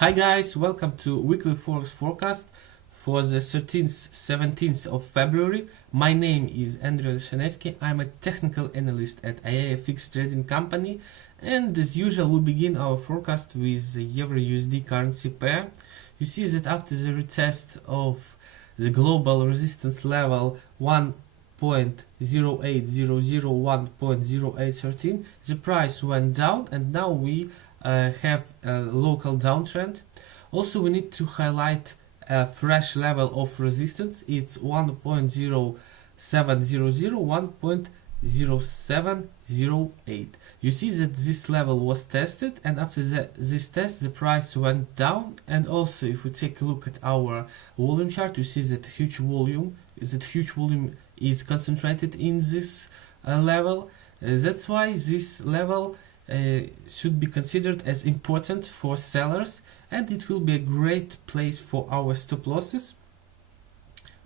Hi guys, welcome to weekly Forex forecast for the 17th of February. My name is Andrei Shanetsky. I'm a technical analyst at AAFX trading company, and as usual we begin our forecast with the EURUSD currency pair. You see that after the retest of the global resistance level 1.0800, the price went down, and now we have a local downtrend. Also, we need to highlight a fresh level of resistance. It's 1.0700, 1.0708. You see that this level was tested, and after this test the price went down. And also, if we take a look at our volume chart, you see that huge volume is concentrated in this level. That's why this level should be considered as important for sellers, and it will be a great place for our stop losses,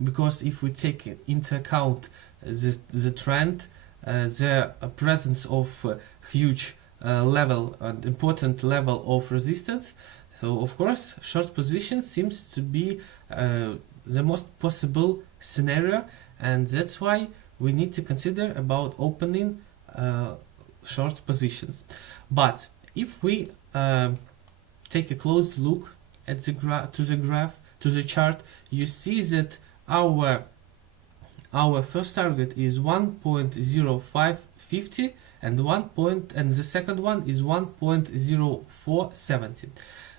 because if we take into account the trend, the presence of huge level and important level of resistance, so of course short position seems to be the most possible scenario, and that's why we need to consider about opening short positions. But if we take a close look at the chart, you see that our first target is 1.0550 and the second one is 1.0470.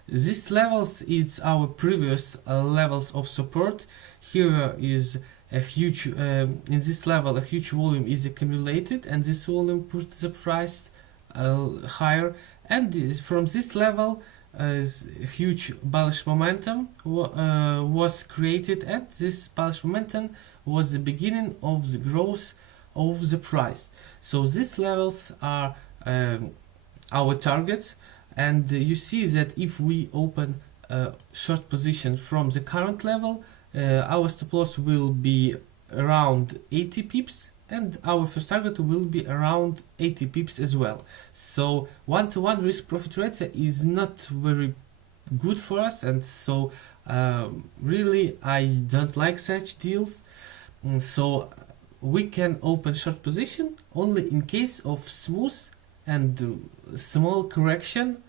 These levels is our previous levels of support. Here is a huge in this level a huge volume is accumulated, and this volume puts the price higher, and from this level huge bullish momentum was created, and this bullish momentum was the beginning of the growth of the price. So these levels are our targets, and you see that if we open a short position from the current level, our stop loss will be around 80 pips, and our first target will be around 80 pips as well. So one-to-one risk profit ratio is not very good for us, and so really I don't like such deals. So we can open short position only in case of smooth and small correction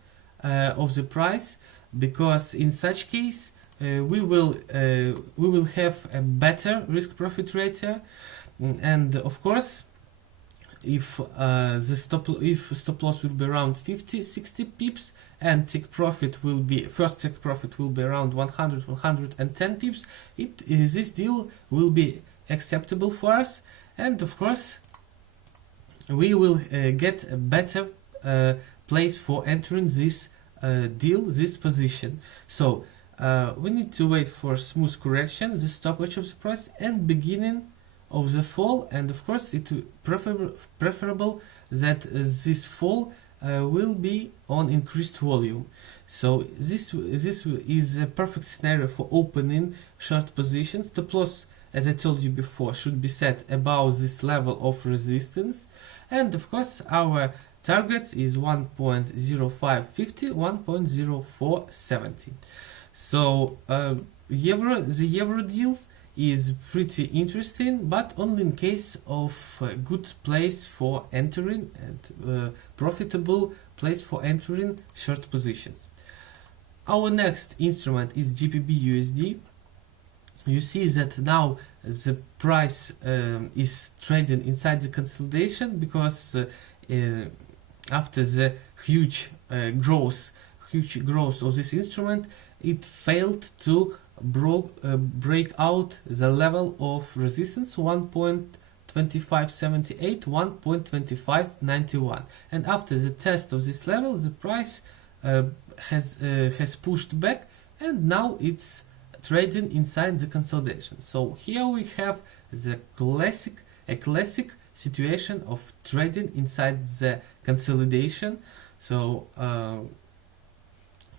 of the price, because in such case we will have a better risk profit ratio. And of course, if stop loss will be around 50-60 pips, and first take profit will be around 100-110 pips, this deal will be acceptable for us, and of course we will get a better place for entering this this position. So we need to wait for smooth correction, the stopwatch of the price, and beginning of the fall. And of course it preferable that this fall will be on increased volume. So this is a perfect scenario for opening short positions. The plus, as I told you before, should be set above this level of resistance, and of course our target is 1.0550, 1.0470. So the euro deals is pretty interesting, but only in case of a good place for entering and profitable place for entering short positions. Our next instrument is GBP USD. You see that now the price is trading inside the consolidation, because after the huge growth of this instrument, it failed to break out the level of resistance 1.2578, 1.2591, and after the test of this level the price has pushed back, and now it's trading inside the consolidation. So here we have a classic situation of trading inside the consolidation. So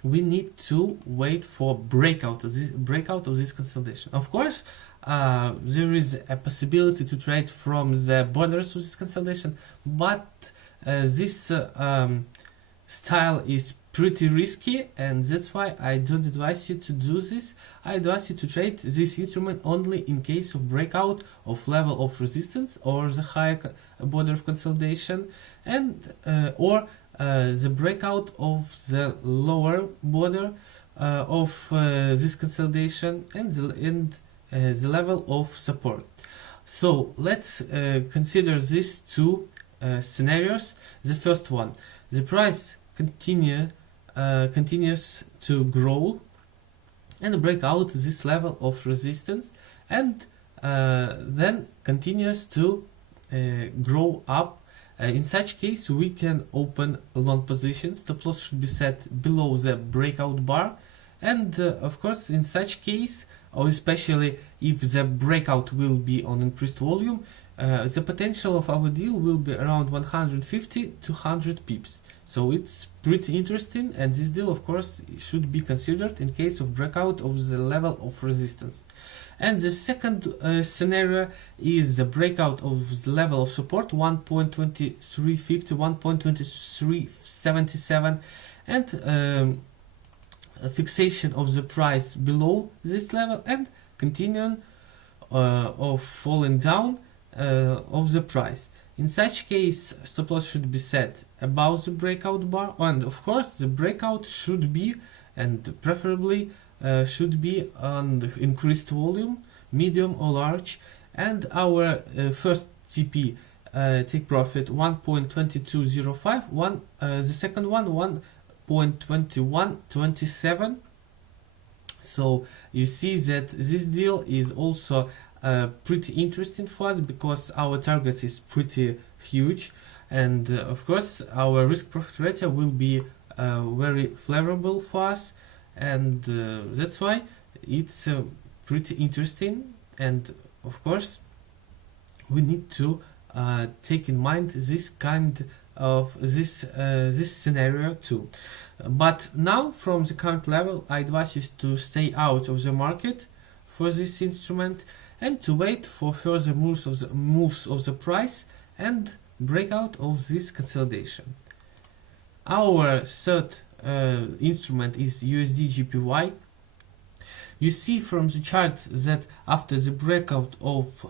we need to wait for breakout of this consolidation. Of course, there is a possibility to trade from the borders of this consolidation, but this style is pretty risky, and that's why I don't advise you to do this. I advise you to trade this instrument only in case of breakout of level of resistance or the higher border of consolidation, and or the breakout of the lower border of this consolidation and the level of support. So let's consider these two scenarios. The first one, the price continues to grow and break out this level of resistance, and then continues to grow up. In such case, we can open long positions. Stop loss should be set below the breakout bar, and of course, in such case, or especially if the breakout will be on increased volume, the potential of our deal will be around 150 to 100 pips. So it's pretty interesting, and this deal of course should be considered in case of breakout of the level of resistance. And the second scenario is the breakout of the level of support 1.2350, 1.2377, and a fixation of the price below this level and continuing of falling down of the price. In such case, stop loss should be set above the breakout bar, and of course the breakout should be, and preferably should be on increased volume, medium or large, and our first TP take profit 1.2205, the second one 1.2127. So you see that this deal is also pretty interesting for us because our target is pretty huge, and of course our risk profit ratio will be very favorable for us, and that's why it's pretty interesting. And of course we need to take in mind this kind of this scenario too. But now from the current level, I advise you to stay out of the market for this instrument and to wait for further moves of the price and breakout of this consolidation. Our third instrument is USDJPY. You see from the chart that after the breakout of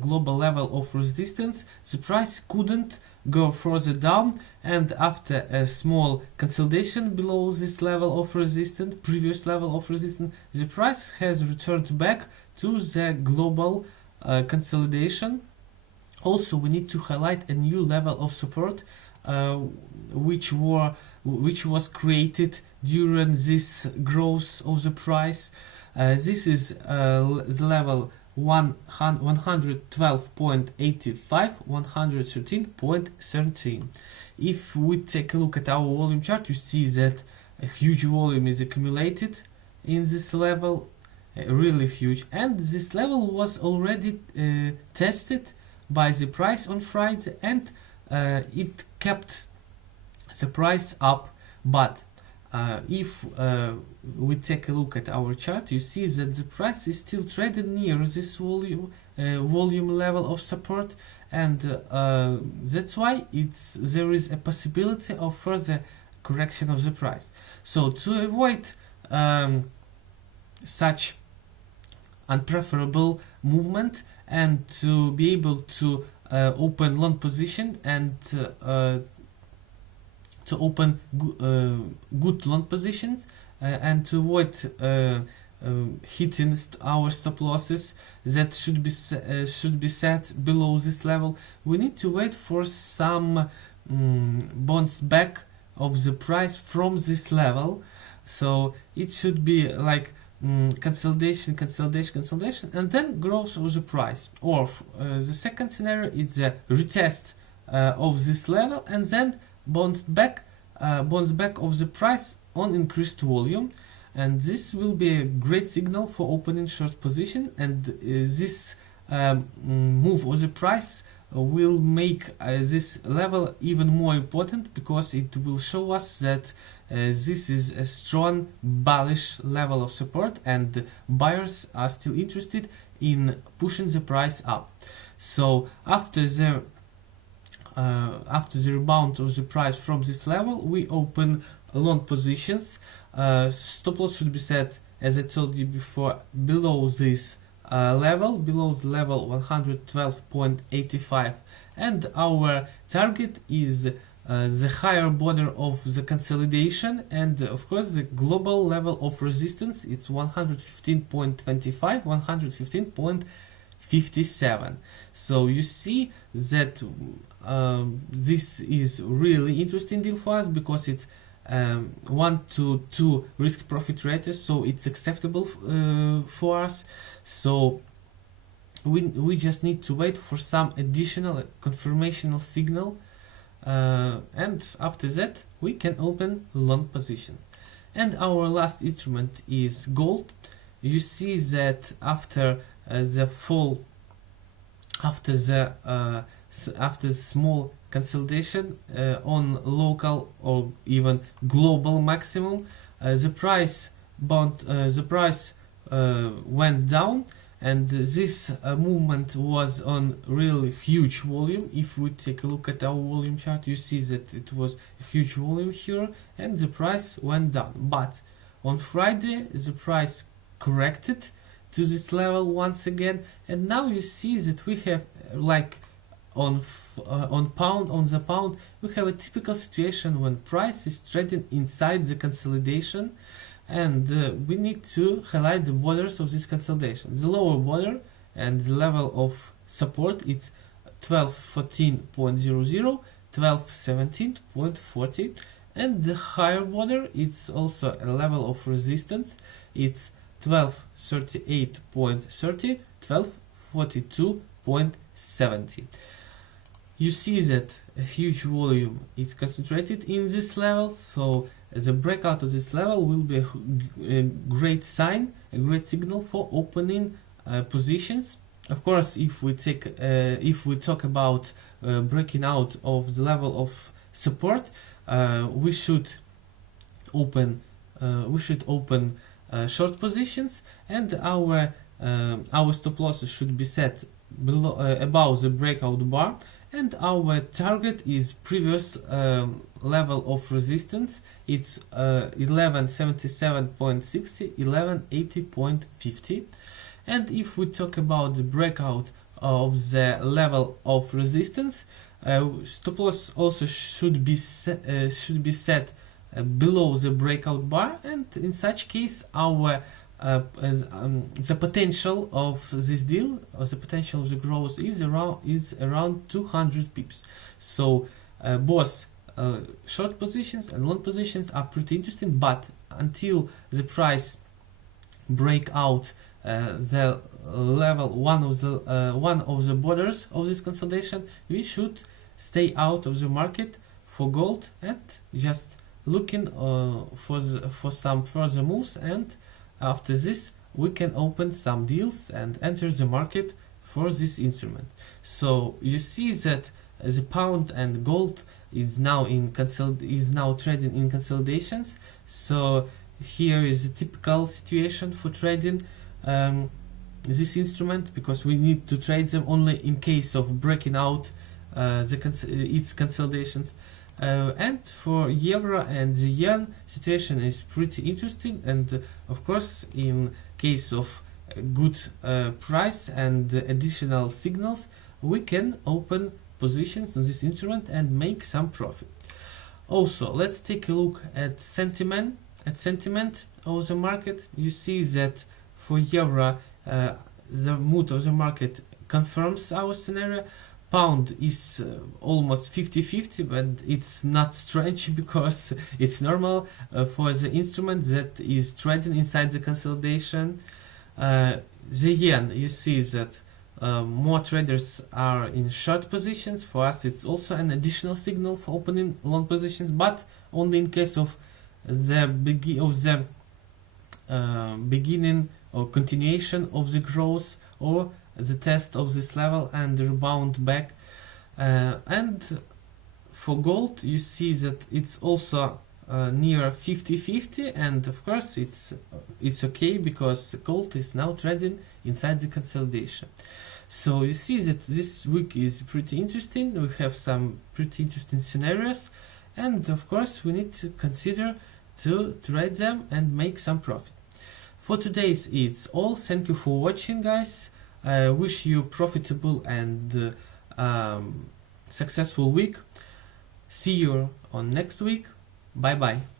global level of resistance, the price couldn't go further down, and after a small consolidation below this level of resistance, previous level of resistance, the price has returned back to the global consolidation. Also, we need to highlight a new level of support which was created during this growth of the price. This is the level 112.85, 113.13. If we take a look at our volume chart, you see that a huge volume is accumulated in this level, really huge, and this level was already tested by the price on Friday, and it kept the price up. But if we take a look at our chart, you see that the price is still trading near this volume level of support, and that's why there is a possibility of further correction of the price. So to avoid such unpreferable movement and to be able to open long position and to open good long positions and to avoid hitting our stop losses that should be set below this level, we need to wait for some bounce back of the price from this level. So it should be like consolidation, and then growth of the price. Or the second scenario is the retest of this level and then bounce back of the price on increased volume, and this will be a great signal for opening short position, and this move of the price will make this level even more important, because it will show us that this is a strong bullish level of support and buyers are still interested in pushing the price up. So after the after the rebound of the price from this level, we open long positions. Stop loss should be set, as I told you before, below this level, below the level 112.85, and our target is the higher border of the consolidation, and of course the global level of resistance, it's 115.25, 115.57. So you see that this is really interesting deal for us, because it's 1 to 2 risk profit ratio, so it's acceptable for us. So we just need to wait for some additional confirmational signal, and after that we can open long position. And our last instrument is gold. You see that after the fall, after the small consolidation on local or even global maximum, the price went down, and this movement was on really huge volume. If we take a look at our volume chart, you see that it was a huge volume here, and the price went down. But on Friday the price corrected to this level once again, and now you see that we have, like on the pound, we have a typical situation when price is trading inside the consolidation, and we need to highlight the borders of this consolidation. The lower border and the level of support, it's 1214.00, 1217.40, and the higher border, it's also a level of resistance, it's 1238.30, 1242.70. You see that a huge volume is concentrated in this level, so the breakout of this level will be a great sign, a great signal for opening positions. Of course, if we talk about breaking out of the level of support, we should open short positions, and our stop losses should be set below above the breakout bar, and our target is previous level of resistance, it's 1177.60, 1180.50. And if we talk about the breakout of the level of resistance, stop loss also should be set below the breakout bar, and in such case our the potential of this deal, or the potential of the growth, is around 200 pips. So both short positions and long positions are pretty interesting, but until the price break out the level, one of the borders of this consolidation, we should stay out of the market for gold and just looking for some further moves, and after this we can open some deals and enter the market for this instrument. So you see that the pound and gold is now trading in consolidations. So here is a typical situation for trading this instrument, because we need to trade them only in case of breaking out its consolidations. And for euro and the yen, situation is pretty interesting, and of course in case of good price and additional signals, we can open positions on this instrument and make some profit. Also, let's take a look at sentiment of the market. You see that for euro the mood of the market confirms our scenario. Pound is almost 50-50, but it's not strange because it's normal for the instrument that is trading inside the consolidation. The yen, you see that more traders are in short positions. For us, it's also an additional signal for opening long positions, but only in case of the beginning or continuation of the growth, or the test of this level and the rebound back. And for gold, you see that it's also near 50-50, and of course it's okay because gold is now trading inside the consolidation. So you see that this week is pretty interesting. We have some pretty interesting scenarios, and of course we need to consider to trade them and make some profit. For today's it's all. Thank you for watching, guys. I wish you profitable and successful week. See you on next week. Bye bye.